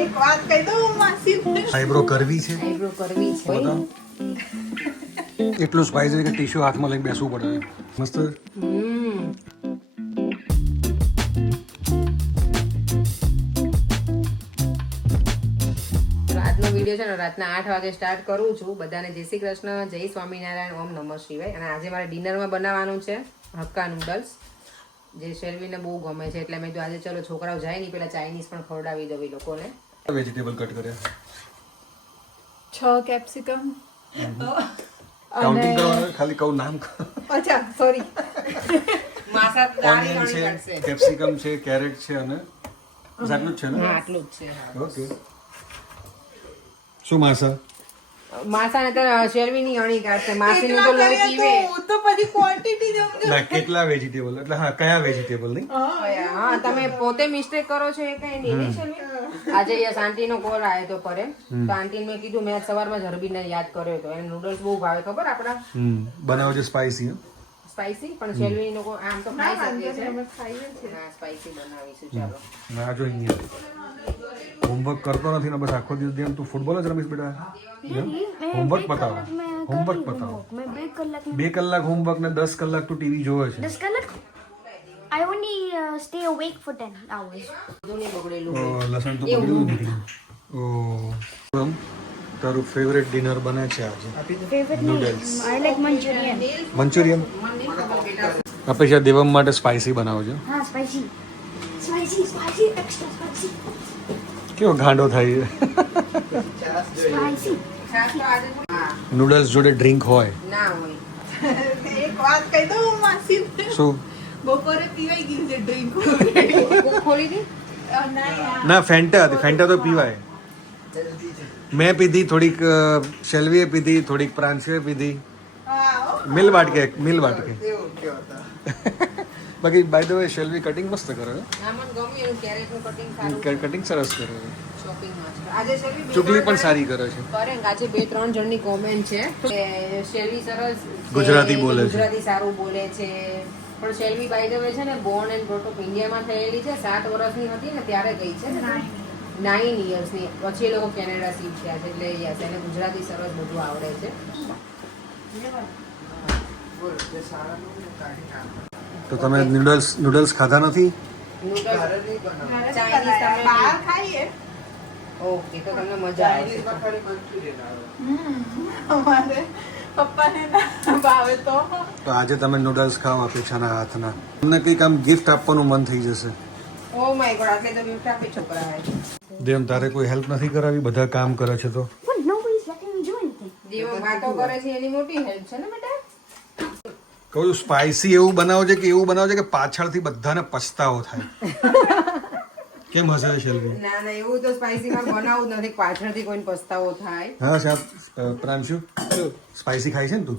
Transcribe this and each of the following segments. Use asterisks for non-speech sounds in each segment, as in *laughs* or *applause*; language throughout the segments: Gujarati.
એક વાત કહી દઉં માસી આઈબ્રો કરવી છે? આઈબ્રો કરવી છે. એટલું સ્પાઈસી કે ટીશ્યુ હાથમાં લઈને બેસવું પડે. મસ્ત? રાતનો વીડિયો છે ને રાતના આઠ વાગે સ્ટાર્ટ કરું છું. બધાને જય શ્રી કૃષ્ણ જય સ્વામિનારાયણ ઓમ નમઃ શિવાય. અને આજે મારે ડિનરમાં બનાવવાનું છે હક્કા નૂડલ્સ જે શેરવીને બહુ ગમે છે એટલે મેં તો આજે ચલો છોકરાઓ જાય નહીં પેલા ચાઇનીઝ પણ ખવડાવી દઉં એ લોકોને. વેજીટેબલ કટ કર્યા? છ કેપ્સિકમ કાઉન્ટિંગ કરવાનું ખાલી કહું નામ અચ્છા સોરી ઓનિયન છે કેપ્સિકમ છે. કેરેટ છે અને આટલું જ છે ને? આટલું જ છે ઓકે શું માસા? માસાને તો શેરવીની અણી કાઢશે. માસીનું તો લોહી પીવે. તો? તો પછી ક્વોન્ટિટી ના કેટલા વેજીટેબલ એટલે હા કયા વેજીટેબલ નહીં? હા તમે પોતે મિસ્ટેક કરો છો એ કઈ નહીં શર્મી? આજે યસ આંટી નો કોલ આવ્યો તો પરે. તો આંટી મેં કીધું મેં સવારમાં જરબી ને યાદ કર્યો હતો. એને નૂડલ્સ બહુ ભાવે ખબર આપડા બનાવજો સ્પાઈસી સ્પાઈસી પણ શેરવી લોકો આમ તો ખાઈ શકીએ છે ખાઈએ છીએ. હા સ્પાઈસી બનાવીશું ચાલો. ના જો અહીંયા. હોમવર્ક કરતો નથી ને બસ આખો દિવસ દેમ તું ફૂટબોલ જ રમીશ બેટા. હોમવર્ક પતાવો હોમવર્ક પતાવો બે કલાક હોમવર્ક ને દસ કલાક તું ટીવી જોવે છે. દસ કલાક? I only uh, stay awake for 10 hours. બધું નહીં બગડેલું. ઓ, લસણ તો પકડ્યું નથી. ઓ એમ, તારું ફેવરેટ ડિનર બને છે આજે? નૂડલ્સ મંચુરિયન અપેક્ષા છે દેવમ માટે સ્પાઈસી બનાવો છો હા spicy. Spicy, spicy, extra spicy. કેવો ગાંડો થાય નૂડલ્સ જોડે ડ્રિંક હોય. ના હોય. એક વાત કહી દઉં માસી શું? બપોરે પીવાઈ ગઈ છે ડ્રિંક ખોલી દી? ના ફેન્ટા હતી. ફેન્ટા તો પીવાય. મેં પીધી થોડીક શેલ્વીએ પીધી થોડીક પ્રાંશુએ પીધી. મિલ વાટકે મિલ વાટકે બાકી બાય ધ વે શેલ્વી કટિંગ મસ્ત કરે. ના મને ગમ્યું કટિંગ સરસ કરે. ચુગલી પણ સારી કરે છે. આજે બે ત્રણ જણની કોમેન્ટ છે. શેલ્વી સરસ ગુજરાતી બોલે છે. ગુજરાતી સારું બોલે છે. પણ શેલ્વી બાય ધ વે છે ને બોર્ન એન્ડ બ્રોટ અપ ઇન્ડિયામાં થયેલી છે. સાત વર્ષની હતી ને ત્યારે ગઈ છે ને નાઇન ઇયર્સની પછી એ લોકો કેનેડા શીખ થયા છે એટલે યસ એને ગુજરાતી સરસ બધું આવડે છે. તો તમે નૂડલ્સ નૂડલ્સ ખાધા નથી? નૂડલ્સ ચાઇનીઝ તમે બહાર ખાઈએ. ઓકે તો તમને મજા આવશે. અમારે પપ્પાને ના ભાવે તો. તો આજે તમે નૂડલ્સ ખાવ અપેક્ષાના હાથના. તમને કંઈક આમ ગિફ્ટ આપવાનું મન થઈ જશે. ઓ માય ગોડ આટલે તો ગિફ્ટ આપી છોકરાએ. દેમ તારે કોઈ હેલ્પ નથી કરાવી? બધા કામ કરે છે તો. But nobody's letting me do anything. દેવો વાતો કરે છે એની મોટી હેલ્પ છે ને બેટા? કહું છું સ્પાઇસી એવું બનાવજે કે એવું બનાવજે છે કે પાછળથી બધાને પછતાવો થાય? કેમ હશે શેલ્વી ના ના એવું તો સ્પાઈસીમાં બનાવવું જ નથી. પાછળથી કોઈને પસ્તાવો થાય. હા સાહેબ પ્રાંશુ સ્પાઇસી ખાય છે ને તું?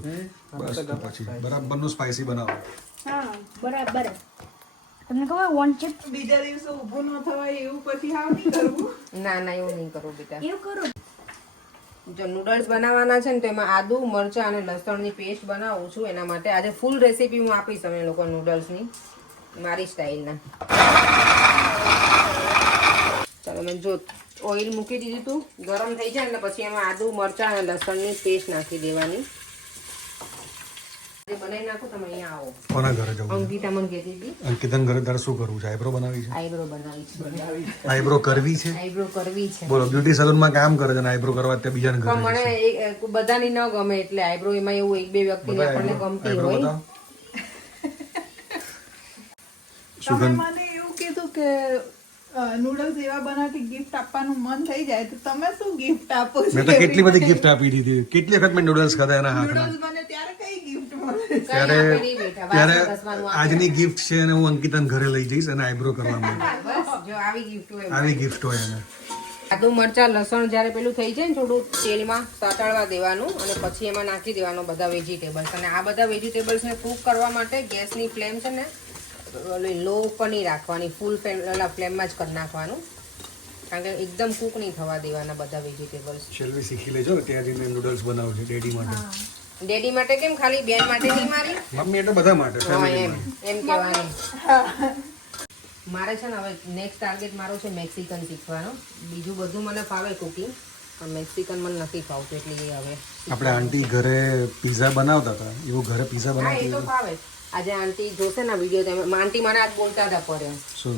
બસ તો પછી બરાબરનું સ્પાઇસી બનાવો. હા બરાબર. તમને ખબર વન ચિપ બીજા દિવસે ઊભો ન થવાય એવું પછી હાવ નહીં કરવું. ના ના એવું નહીં કરું બેટા. એવું કરો. જો નૂડલ્સ બનાવવાના છે ને તો એમાં આદુ મરચાં અને લસણની પેસ્ટ બનાવું છું. એના માટે આજે ફૂલ રેસીપી હું આપીશ તમને લોકો નૂડલ્સની મારી સ્ટાઇલના ચાલો મેં જો ઓઇલ મૂકી દીધું હતું ગરમ થઈ જાય ને પછી એમાં આદુ મરચાં અને લસણની પેસ્ટ નાખી દેવાની જે બનાવી નાખું તમે અહીંયા આવો કોના ઘરે જવું અંકિતા મને કહેતી હતી અંકિતન ઘરે તારે શું કરવું છે? આઈબ્રો બનાવી છે? આઈબ્રો બનાવી છે. આઈબ્રો કરવી છે? આઈબ્રો કરવી છે. બોલો બ્યુટી સલૂનમાં કામ કરે છે અને આઈબ્રો કરવા તે બીજાને ઘરે પણ મને એક- એક બધાની ન ગમે એટલે આઈબ્રો એમાં એવું એક બે વ્યક્તિને આપણને ગમતી હોય. સુગંધ. મને એવું કીધું કે નૂડલ્સ એવા બનાવતી ગિફ્ટ આપવાનું મન થઈ જાય તો તમે શું ગિફ્ટ આપો છો? મેં તો કેટલી બધી ગિફ્ટ આપી દીધી. કેટલી વખત મેં નૂડલ્સ ખાધા એના બને ત્યારે ત્યારે. આજની ગિફ્ટ છે અને હું અંકિતાને ઘરે લઈ જઈશ અને આઈબ્રો કરવા *laughs* માટે. બસ જો આવી ગિફ્ટ હોય આવી ગિફ્ટ હોય એને. આદુ મરચા લસણ જ્યારે પેલું થઈ જાય ને થોડું તેલમાં સાતળવા દેવાનું અને પછી એમાં નાખી દેવાનું બધા વેજીટેબલ્સ અને આ બધા વેજીટેબલ્સને કૂક કરવા માટે ગેસની ફ્લેમ છે ને લો ઉપર નહીં રાખવાની ફૂલ ફ્લેમમાં જ કરી નાખવાનું. કારણ કે એકદમ કૂક નહીં થવા દેવાના બધા વેજીટેબલ્સ શેલ્વી શીખી લેજો? ત્યાં જઈને નૂડલ્સ બનાવજો ડેડી માટે. ડેડી માટે કેમ ખાલી બેન માટે નહીં મારી? મમ્મી એટલે બધા માટે ફેમિલી એમ કહેવાનું. મારે છે ને હવે નેક્સ્ટ ટાર્ગેટ મારો છે મેક્સિકન શીખવાનો. બીજું બધું મને ફાવે કુકિંગ પણ મેક્સિકન મને નથી ફાવતું એટલે એ હવે આપણે આંટી ઘરે પીઝા બનાવતા હતા એવું ઘરે પીઝા એ બનાવતી તો ફાવે. આજે આંટી જોશે ને વીડિયો તમે આંટી મને આજ બોલતા હતા પડે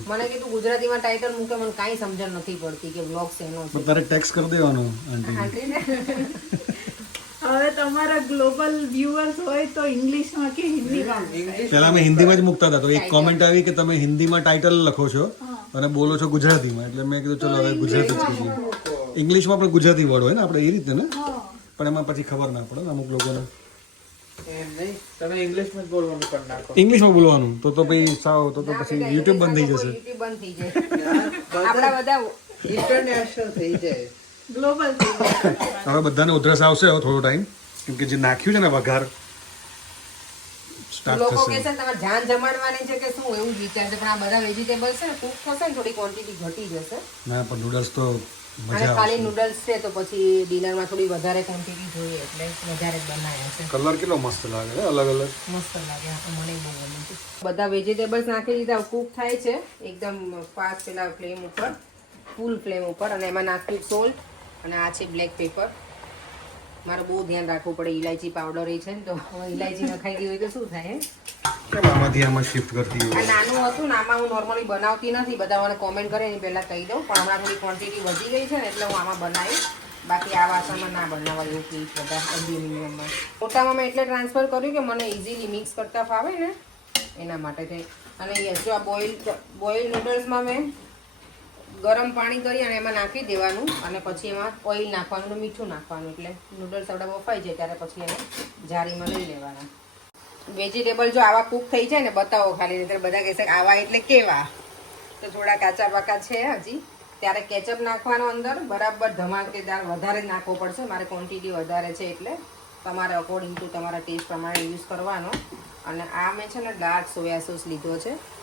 મને કીધું ગુજરાતીમાં ટાઇટલ મૂકે મને કાંઈ સમજણ નથી પડતી કે બ્લોગ શેનો તારે ટેક્સ કરી દેવાનું આંટી હવે તમારા ગ્લોબલ વ્યુઅર્સ હોય તો ઇંગ્લિશમાં કે હિન્દીમાં પહેલા અમે હિન્દીમાં જ મૂકતા હતા. તો એક કોમેન્ટ આવી કે તમે હિન્દીમાં ટાઇટલ લખો છો અને બોલો છો ગુજરાતીમાં. એટલે મેં કીધું ચલો હવે ગુજરાતી જ કહીએ ઇંગ્લિશમાં પણ ગુજરાતી વર્ડ હોય ને આપણે એ રીતે ને? પણ એમાં પછી ખબર ના પડે ને અમુક લોકોને. એમ નહીં? તમે ઇંગ્લિશમાં બોલવાનું ઇંગ્લિશમાં તો તો પછી સાવ તો તો પછી યુટ્યુબ બંધ થઈ જશે. બંધ થઈ જાય. *laughs* આપણા બધા ઇન્ટરનેશનલ થઈ જાય. ગ્લોબલ હવે બધાને ઉધરસ આવશે હવે થોડો ટાઈમ કેમ કે જે નાખ્યું છે ને વઘાર લોકો કે છે તમારે જાન જમાડવાની છે કે શું એવું વિચારશે પણ આ બધા વેજીટેબલ્સ છે ને કુક થશે ને થોડી ક્વોન્ટિટી ઘટી જશે. ના પણ નૂડલ્સ તો મજા ખાલી નૂડલ્સ છે તો પછી ડિનરમાં થોડી વધારે ક્વોન્ટિટી જોઈએ એટલે વધારે બનાવ્યા છે. કલર કેટલો મસ્ત લાગે અલગ અલગ. મસ્ત લાગે આ તો મને બહુ ગમે છે. બધા વેજીટેબલ્સ નાખી દીધા કુક થાય છે. એકદમ ફાસ્ટ પેલા ફ્લેમ ઉપર ફૂલ ફ્લેમ ઉપર અને એમાં નાખ્યું સોલ્ટ અને આ છે બ્લેક પેપર મારે બહુ ધ્યાન રાખવું પડે ઇલાયચી પાવડર એ છે ને તો. ઇલાયચી નખાઈ ગઈ હોય તો શું થાય આમાંથી આમાં શિફ્ટ કરતી આ હોય નાનું હતું ને આમાં હું નોર્મલી બનાવતી નથી. બધા મને કોમેન્ટ કરે એની પહેલાં કહી દઉં. પણ હમણાં થોડી ક્વોન્ટિટી વધી ગઈ છે ને એટલે હું આમાં બનાવી બાકી આ વાસણમાં ના બનાવવા એવું પ્લીઝ બધા એલ્યુમિનિયમમાં મોટામાં મેં એટલે ટ્રાન્સફર કર્યું કે મને ઇઝીલી મિક્સ કરતા ફાવે ને એના માટે થઈ અને યસ જો આ બોઇલ બોઇલ નૂડલ્સમાં મેં ગરમ પાણી કરી અને એમાં નાખી દેવાનું અને પછી એમાં ઓઇલ નાખવાનું, મીઠું નાખવાનું. એટલે નૂડલ્સ આપણા બફાઈ જાય ત્યારે પછી એને જારીમાં લઈ લેવાના. વેજીટેબલ જો આવા કૂક થઈ જાય ને, બતાવો ખાલી. નહીં બધા કહેશે આવા એટલે કેવા? તો થોડા કાચા પાકા છે હજી. ત્યારે કેચઅપ નાખવાનો અંદર. બરાબર ધમાકેદાર વધારે નાખવો પડશે. મારે ક્વોન્ટિટી વધારે છે એટલે તમારે અકોર્ડિંગ ટુ તમારા ટેસ્ટ પ્રમાણે યુઝ કરવાનો. અને આ મેં છે ને, ડાર્ક સોયા સોસ લીધો છે.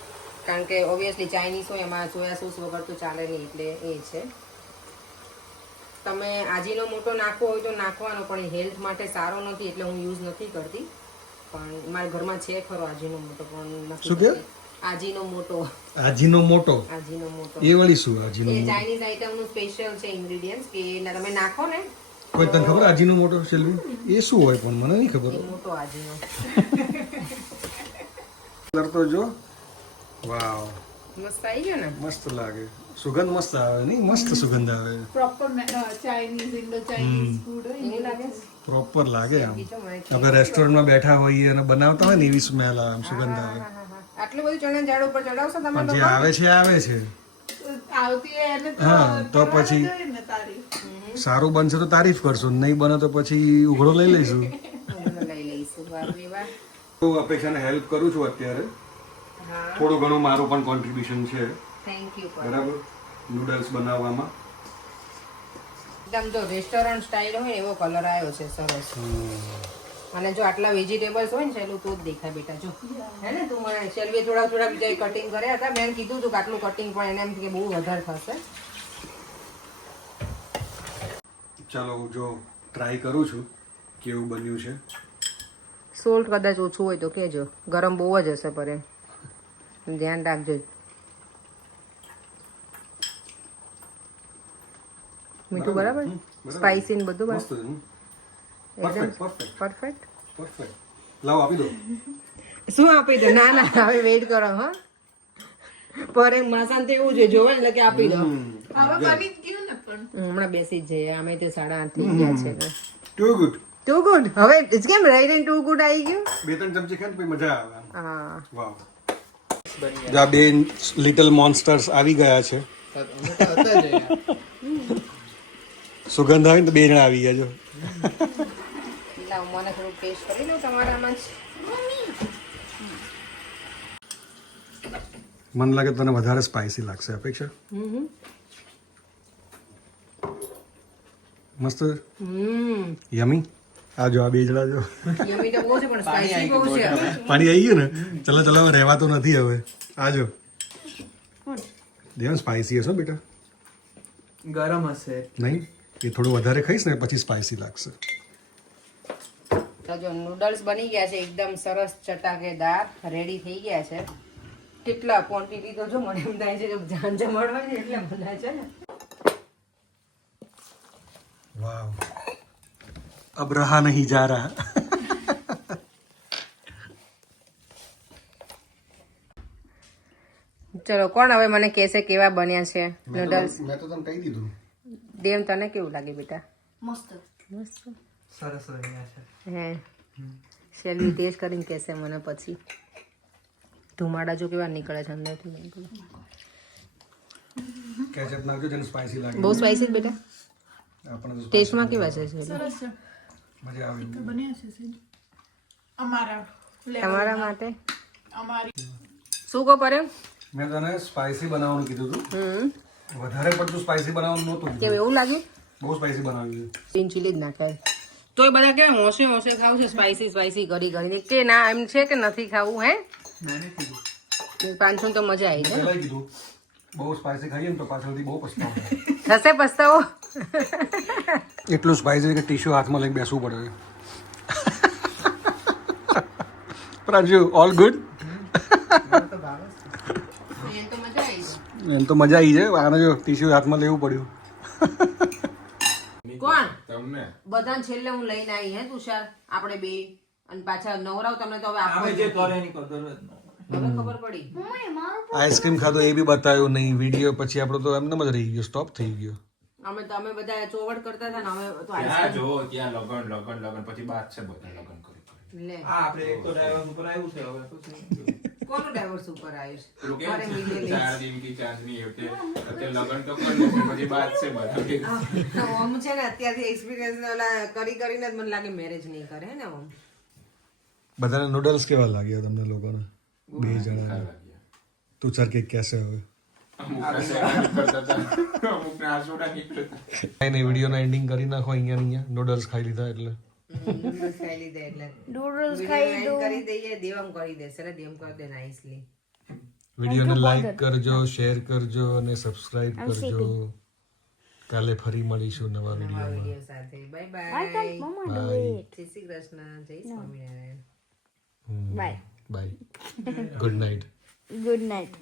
કારણ કે ઓબ્વિયસલી ચાઇનીઝ હોય એમાં સોયા સોસ વગર તો ચાલે નહીં એટલે એ છે. તમે આજીનો મોટો નાખવો હોય તો નાખવાનો પણ હેલ્થ માટે સારો નથી એટલે હું યુઝ નથી કરતી. પણ મારા ઘરમાં છે ખરો આજીનો મોટો પણ શું કે? આજીનો મોટો. આજીનો મોટો? આજીનો મોટો. એ વાળી શું આજીનો એ મોટો? ચાઇનીઝ આઈટમનું સ્પેશિયલ છે ઇન્ગ્રેડિયન્ટ્સ કે તમે નાખો ને. કોઈ તને ખબર આજીનો મોટો શેલવી? એ શું હોય પણ મને નહીં ખબર. મોટો આજીનો. કરતો જો. વાવ મસ્ત આવી ગયો ને? મસ્ત લાગે. સુગંધ મસ્ત આવે નહીં મસ્ત સુગંધ આવે. Proper Chinese Indo Chinese food હોય એવું લાગે પ્રોપર લાગે આમ. આપણે રેસ્ટોરન્ટમાં બેઠા હોઈએ અને બનાવતા હોય ને એવી સ્મેલ આવે આમ સુગંધ આવે. હા, હા, હા. આટલું બધું ચણા ઝાડ ઉપર ચડાવશો તમે જે આવે છે આવે છે. આવતી હોય એને હા, તો પછી- સારું બનશે તો તારીફ કરશું નહીં બને તો પછી ઉઘડો લઈ લઈશું. લઈ લઈશું વાહ વાહ. હું અપેક્ષાને હેલ્પ કરું છું અત્યારે. થોડું ઘણું મારું પણ કોન્ટ્રીબ્યુશન છે. થેન્ક યુ બરાબર? નૂડલ્સ બનાવવામાં. એકદમ જો રેસ્ટોરન્ટ સ્ટાઇલ હોય એવો કલર આવ્યો છે સરસ. અને જો આટલા વેજીટેબલ્સ હોય ને શેલું તો જ દેખાય બેટા જો. હે ને તું મને શેલવે થોડા થોડા બીજા કટિંગ કર્યા હતા. મેં કીધું હતું કે આટલું કટિંગ પણ એને એમ કે બહુ વધારે થશે. ચાલો હું જો ટ્રાય કરું છું કેવું બન્યું છે. સોલ્ટ કદાચ ઓછું હોય તો કહેજો ગરમ બહુ જ હશે પર. એમ ધ્યાન રાખજો. મીઠું બરાબર. સ્પાઈસી ને બધું મસ્ત બરાબર છે પરફેક્ટ પરફેક્ટ પરફેક્ટ પરફેક્ટ આપી દો. શું આપી દો? ના ના હવે વેઇટ કરો હા. પર એમ માસાન તો એવું છે જોવે એટલે કે આપી દો. હવે બની ગયું ને પણ. હમણાં બેસી જ જઈએ. અમે તે સાડા આઠ થઈ ગયા છે. ટુ ગુડ ટુ ગુડ હવે કેમ રહી રહીને ટુ ગુડ આવી ગયું? બે ત્રણ ચમચી ખાને પછી મજા આવે. આમ. વાવ આ બે લિટલ મોન્સ્ટર્સ આવી ગયા છે. સુગંધ આવે ને તો બે જણા આવી ગયા જો. લાવ મને થોડું ટેસ્ટ કરી લઉં તમારામાં મને લાગે તને વધારે સ્પાઇસી લાગશે અપેક્ષા? મસ્ત? યમી આ જો આ બે જણા જો. પણ આવી ગયું ને? ચલો ચલો હવે રહેવાતું નથી હવે. આ જો. દેવન સ્પાઈસી હશે બેટા. ગરમ હશે. નહીં? એ થોડું વધારે ખાઈશ ને પછી સ્પાઈસી લાગશે. તો જો નૂડલ્સ બની ગયા છે એકદમ સરસ ચટાકેદાર રેડી થઈ ગયા છે. કેટલા ક્વોન્ટિટી તો જો મને એમ થાય છે કે જાન જમાડ એટલે મને છે ને. વાવ અબ रहा नहीं जा रहा। ચલો કોણ હવે મને કહેશે કેવા બન્યા છે નૂડલ્સ મેં તો તને કહી દીધું દેવ તને કેવું લાગે બેટા મસ્ત મસ્ત સરસ રહ્યા છે હે શેલવી ટેસ્ટ કરીને કહેશે મને પછી ધુમાડા જો કેવા નીકળે છે અંદરથી. કેચઅપ નાખજો જેને સ્પાઈસી લાગે બહુ સ્પાઈસી બેટા ટેસ્ટમાં કેવા છે સરસ છે મજા આવે. બન્યા છે અમારા તમારા માટે? અમારી શું કહો પરે મેં તને સ્પાઈસી બનાવવાનું કીધું હતું વધારે પડતું સ્પાઈસી બનાવવાનું નહોતું કેમ એવું લાગ્યું? બહુ સ્પાઈસી બનાવ્યું છે. ગ્રીન ચીલી જ નાખ્યા તો એ બધા કેમ હોશે હોશે ખાવું છે? સ્પાઈસી સ્પાઈસી કરી કરીને કે ના એમ છે કે નથી ખાવું હે? પાંચસો તો મજા આવી જાય બહુ સ્પાઈસી ખાઈએ ને તો પાછળથી બહુ પસ્તાવો. થશે પસ્તાવો? એટલું સ્પાઈસી કે ટીશ્યુ હાથમાં લઈને બેસવું પડે. પ્રાજુ ઓલ ગુડ એમ તો મજા આવી જાય. એમ તો મજા આવી છે આને જો ટીશ્યુ હાથમાં લેવું પડ્યું. કોણ? તમને. બધા છેલ્લે હું લઈને આવી હે તુષાર. આપણે બે. અને પાછા નવરાવ તમને તો હવે અમે આપણે જે કરે એની કદર જ ન હવે ખબર પડી. મમ્મી મારું આઈસ્ક્રીમ ખાધો એ બી બતાવ્યું નહીં. વીડિયો પછી આપણો તો એમને જ રહી ગયો સ્ટોપ થઈ ગયો. અમે તો અમે બધા ચોવડ કરતા હતા ને અમે તો ત્યાં જો ત્યાં લગન લગન લગન. પછી બાદ છે બધા લગન કરી. લે. આ આપણે એક તો ડાયવર્સ ઉપર આવ્યું છે હવે પછી કોનો ડાયવર્સ ઉપર આવ્યું પેલું છે કેમ અરે છે? મિલેલી ચાર દિન કી ચાંદની એ અત્યારે લગન તો કરી લેશે પછી બાદ છે બધા. *laughs* ઓમ છે ને અત્યારથી એક્સપિરિયન્સ ઓલા કરી કરીને જ મને લાગે મેરેજ નહીં કરે ને ઓમ? બધાને નૂડલ્સ કેવા લાગ્યા તમને લોકોને? બે જણા તું ચાર કે કેસે હવે નહીં વિડીયોનો એન્ડિંગ કરી નાખો અહીંયા અહીંયા નૂડલ્સ ખાઈ લીધા એટલે નૂડલ્સ ખાઈ લીધા એટલે નૂડલ્સ વીડિયો એન્ડ કરી દઈએ દેવમ કરી દેશે ને દેવમ કરી દે નાઇસલી વિડીયોને લાઈક કરજો શેર કરજો અને સબસ્ક્રાઇબ કરજો કાલે ફરી મળીશું નવા વિડીયોમાં વીડિયો સાથે bye bye bye Shri Krishna જય Swaminarayan Bye. Bye good night Good night.